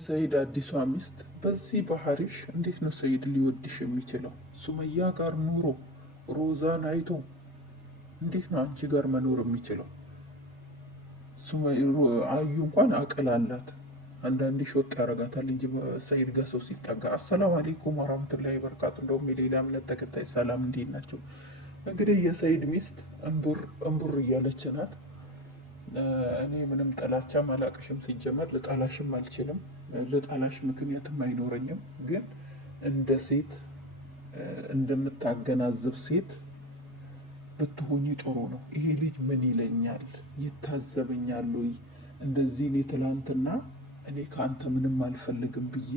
ሰይድ አዲሷ ሚስት በዚህ ባህሪሽ እንዴት ነው ሰይድ ሊወድሽ የሚችለው? ሱመያ ጋር ኑሮ ሮዛን አይቶ እንዴት ነው አንቺ ጋር መኖር የሚችለው? አዩ እንኳን አቅል አላት፣ አንዳንዴ ሾቅ ያረጋታል እንጂ ሰይድ ጋር ሰው ሲጠጋ። አሰላሙ አለይኩም ወራህመቱላሂ ወበረካቱ። እንደውም የሌላ እምነት ተከታይ ሰላም፣ እንዴት ናቸው? እንግዲህ የሰይድ ሚስት እምቡር እያለች ናት። እኔ ምንም ጥላቻም አላቅሽም፣ ሲጀመር ልጣላሽም አልችልም፣ ልጣላሽ ምክንያትም አይኖረኝም። ግን እንደ ሴት እንደምታገናዝብ ሴት ብትሆኚ ጥሩ ነው። ይሄ ልጅ ምን ይለኛል፣ ይታዘበኛል ወይ? እንደዚህ እኔ ትላንትና እኔ ከአንተ ምንም አልፈልግም ብዬ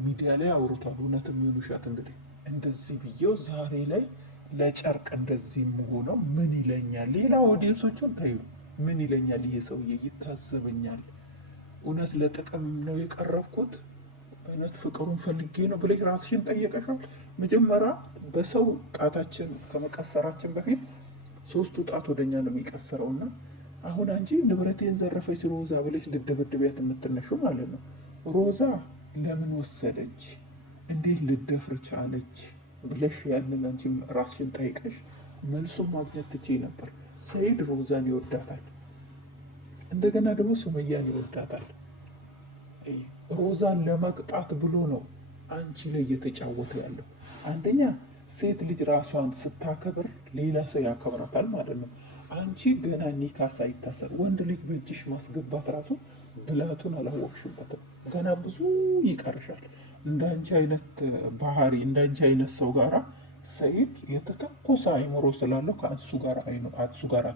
ሚዲያ ላይ አውርቷል። እውነት የሚሆን ውሸት እንግዲህ እንደዚህ ብዬው ዛሬ ላይ ለጨርቅ እንደዚህ የምሆነው ምን ይለኛል? ሌላ ኦዲየንሶቹን ታዩ፣ ምን ይለኛል ይሄ ሰውዬ፣ ይታዘበኛል፣ እውነት ለጥቅም ነው የቀረብኩት፣ እውነት ፍቅሩን ፈልጌ ነው ብለሽ ራስሽን ጠየቀሻል? መጀመሪያ በሰው ጣታችን ከመቀሰራችን በፊት 3ቱ ጣት ወደኛ ነው የሚቀሰረውና አሁን አንቺ ንብረቴን ዘረፈች ሮዛ ብለሽ ልደበድቢያት የምትነሹ ማለት ነው። ሮዛ ለምን ወሰደች፣ እንዴት ልደፍር ቻለች ብለሽ ያንን አንቺ ራስሽን ጠይቀሽ መልሱን ማግኘት ትችይ ነበር። ሰይድ ሮዛን ይወዳታል፣ እንደገና ደግሞ ሱመያን ይወዳታል። ሮዛን ለመቅጣት ብሎ ነው አንቺ ላይ እየተጫወተ ያለው። አንደኛ ሴት ልጅ ራሷን ስታከብር ሌላ ሰው ያከብራታል ማለት ነው። አንቺ ገና ኒካ ሳይታሰር ወንድ ልጅ በእጅሽ ማስገባት ራሱ ብላቱን አላወቅሽበትም። ገና ብዙ ይቀርሻል። እንዳንቺ አይነት ባህሪ እንዳንቺ አይነት ሰው ጋራ ሰይድ የተተኮሰ አይምሮ ስላለው ከእሱ ጋር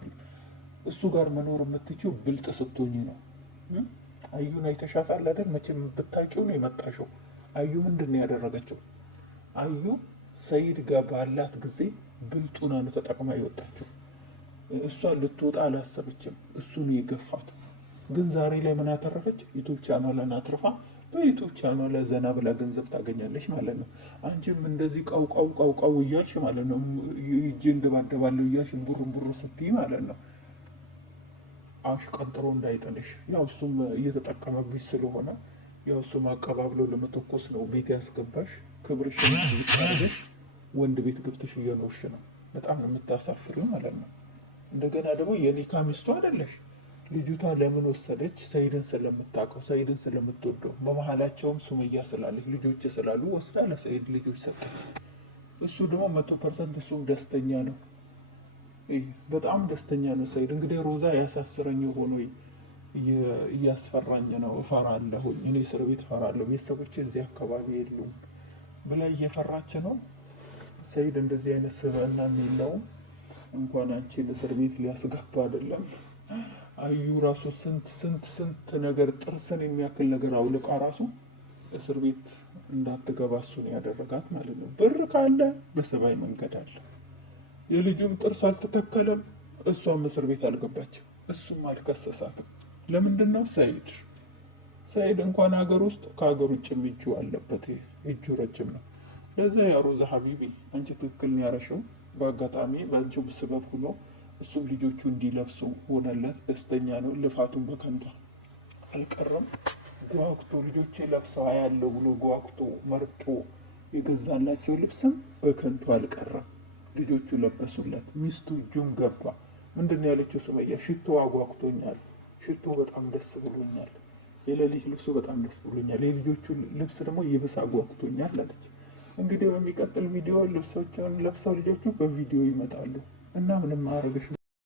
እሱ ጋር መኖር የምትችው ብልጥ ስትሆኝ ነው። አዩን አይተሻታል አይደል? መቼም ብታውቂው ነው የመጣሽው። አዩ ምንድን ነው ያደረገችው? አዩ ሰይድ ጋር ባላት ጊዜ ብልጡና ነው ተጠቅማ የወጣችው። እሷ ልትወጣ አላሰበችም፣ እሱ ነው የገፋት። ግን ዛሬ ላይ ምን አተረፈች? ዩቱብ ቻናሏን አትርፋ በዩቱብ ቻናሏ ዘና ብላ ገንዘብ ታገኛለች ማለት ነው። አንቺም እንደዚህ ቃውቃው እያልሽ ማለት ነው፣ እጄ እንደባደባለሁ እያልሽ ቡር ስትይ ማለት ነው፣ አሽቀንጥሮ እንዳይጥልሽ። ያው እሱም እየተጠቀመብሽ ስለሆነ ያው እሱም አቀባብሎ ለመተኮስ ነው ቤት ያስገባሽ። ክብርሽን ይጣልሽ፣ ወንድ ቤት ገብተሽ እየኖርሽ ነው። በጣም ነው የምታሳፍሪው ማለት ነው። እንደገና ደግሞ የኒካ ሚስቱ አይደለሽ። ልጅቷ ለምን ወሰደች? ሰይድን ስለምታውቀው፣ ሰይድን ስለምትወደው፣ በመሀላቸውም ሱመያ ስላለች ልጆች ስላሉ ወስዳ ለሰይድ ልጆች ሰጠች። እሱ ደግሞ 100% እሱም ደስተኛ ነው፣ በጣም ደስተኛ ነው ሰይድ። እንግዲህ ሮዛ ያሳስረኝ ሆኖ እያስፈራኝ ነው፣ እፈራለሁኝ፣ እኔ እስር ቤት እፈራለሁ፣ ቤተሰቦች እዚህ አካባቢ የሉም ብላ እየፈራች ነው። ሰይድ እንደዚህ አይነት ስብዕና የለውም። እንኳን አንቺን እስር ቤት ሊያስገባ አይደለም፣ አዩ ራሱ ስንት ነገር ጥርስን የሚያክል ነገር አውልቃ ራሱ እስር ቤት እንዳትገባ እሱ ነው ያደረጋት ማለት ነው። ብር ካለ በሰባዊ መንገድ አለ። የልጁም ጥርስ አልተተከለም፣ እሷም እስር ቤት አልገባችም፣ እሱም አልከሰሳትም። ለምንድን ነው? ሰይድ እንኳን ሀገር ውስጥ ከሀገር ውጭም እጁ አለበት፣ እጁ ረጅም ነው። ለዛ ያሮዛ ሀቢቢ አንቺ ትክክል ነው ያረሸው። በአጋጣሚ በአንቺ ስበብ ሆኖ እሱም ልጆቹ እንዲለብሱ ሆነለት፣ ደስተኛ ነው። ልፋቱን በከንቱ አልቀረም። ጓጉቶ ልጆቼ ለብሰው ያለው ብሎ ጓጉቶ መርጦ የገዛላቸው ልብስም በከንቱ አልቀረም። ልጆቹ ለበሱለት፣ ሚስቱ እጁም ገባ። ምንድን ነው ያለችው ሱመያ? ሽቶ አጓጉቶኛል፣ ሽቶ በጣም ደስ ብሎኛል፣ የሌሊት ልብሱ በጣም ደስ ብሎኛል፣ የልጆቹ ልብስ ደግሞ ይብስ አጓጉቶኛል አለች። እንግዲህ በሚቀጥል ቪዲዮ ልብሶችን ለብሰው ልጆቹ በቪዲዮ ይመጣሉ እና ምንም ማረግሽ